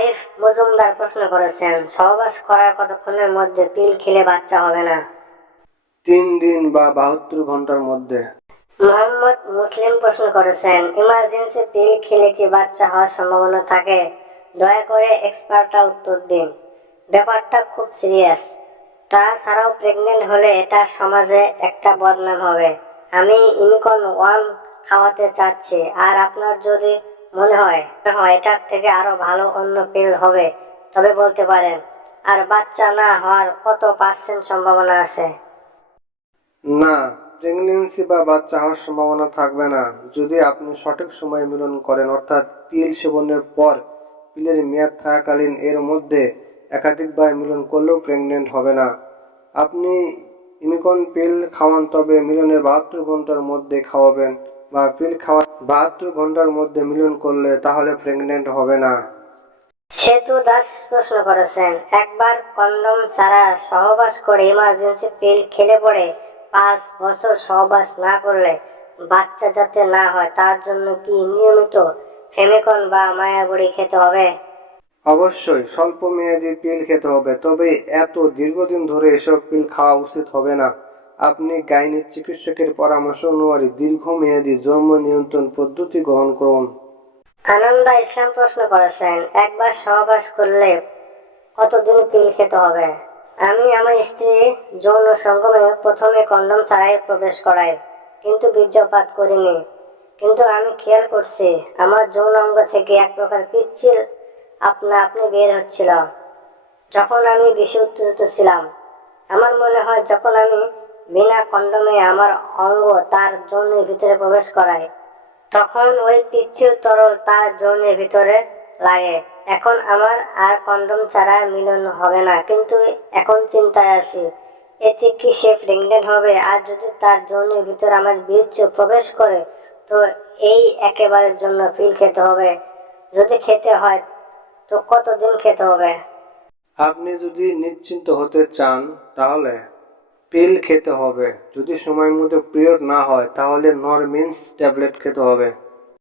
আরিফ মজুমদার প্রশ্ন করেছেন সহবাস করার কতক্ষণের মধ্যে পিল খেলে বাচ্চা হবে না? তিন দিন বা বাহাত্তর ঘণ্টার মধ্যে। মোহাম্মদ মুসলিম প্রশ্ন করেছেন ইমার্জেন্সি পিল খেলে কি বাচ্চা হওয়ার সম্ভাবনা থাকে? দয়া করে এক্সপার্টরা উত্তর দিন। ব্যাপারটা খুব সিরিয়াস। তাছাড়াও প্রেগনেন্ট হলে এটা সমাজে একটা বদনাম হবে। আমি ইমিকন ওয়ান খাওয়াতে চাচ্ছি আর আপনার যদি মনে হয় এটার থেকে আরও ভালো অন্য পিল হবে। তবে বলতে পারেন, আর বাচ্চা না হওয়ার কত পার্সেন্ট সম্ভাবনা আছে? না প্রেগনেন্সি বা বাচ্চা হওয়ার সম্ভাবনা থাকবে না। যদি আপনি সঠিক সময়ে মিলন করেন, অর্থাৎ পিল সেবনের পর পিলের মেয়াদ থাকাকালীন এর মধ্যে একাধিকবার মিলন করলেও প্রেগনেন্ট হবে না। আপনি ইমিকন পিল খাওয়ান, তবে মিলনের বাহাত্তর ঘণ্টার মধ্যে খাওয়াবেন। বা পিল খাওয়া বাহাত্তর ঘণ্টার মধ্যে মিলন করলে তাহলে প্রেগনেন্ট হবে না। সেতু দাস প্রশ্ন করেছেন একবার কন্ডম ছাড়া সহবাস করে ইমার্জেন্সি পিল খেলে পড়ে পাঁচ বছর সহবাস না করলে বাচ্চা যাতে না হয় তার জন্য কি নিয়মিত ফেমিকন বা মায়াবড়ি খেতে হবে? অবশ্যই স্বল্প মেয়াদি পিল খেতে হবে তবে এত দীর্ঘদিন ধরে এসব পিল খাওয়া উচিত হবে না। আপনি গাইনিক চিকিৎসকের পরামর্শ অনুযায়ী দীর্ঘমেয়াদী জন্ম নিয়ন্ত্রণ পদ্ধতি গ্রহণ করুন। আনন্দা ইসলাম প্রশ্ন করেছেন, একবার সহবাস করলে কতদিন পিল খেতে হবে? আমি আমার স্ত্রী যৌন সঙ্গমে প্রথমে কন্ডম ছাড়াই প্রবেশ করাই, কিন্তু বীর্যপাত করিনি। কিন্তু আমি খেয়াল করছি, আমার যৌন অঙ্গ থেকে এক প্রকার পিচ্ছিল আপনা আপনি বের হচ্ছিল। যখন আমি বেশি উত্তেজিত ছিলাম, আমার মনে হয় যখন আমি বিনা কন্ডমে আমার অঙ্গ তার যৌনের ভিতরে প্রবেশ করাই তখন ওই পিচ্ছিল তরল তার যৌনের ভিতরে লাগে। এখন আমার আর কন্ডম ছাড়া মিলন হবে না, কিন্তু এখন চিন্তায় আছি। এতে কি সে প্রেগনেন্ট হবে? আর যদি তার যৌনের ভিতরে আমার বীর্য প্রবেশ করে, তো এই একেবারের জন্য পিল খেতে হবে। যদি খেতে হয়, তো কতদিন খেতে হবে? আপনি যদি নিশ্চিন্ত হতে চান, তাহলে পিল খেতে হবে। যদি সময় মতো পিরিয়ড না হয় তাহলে নরমিন্স ট্যাবলেট খেতে হবে।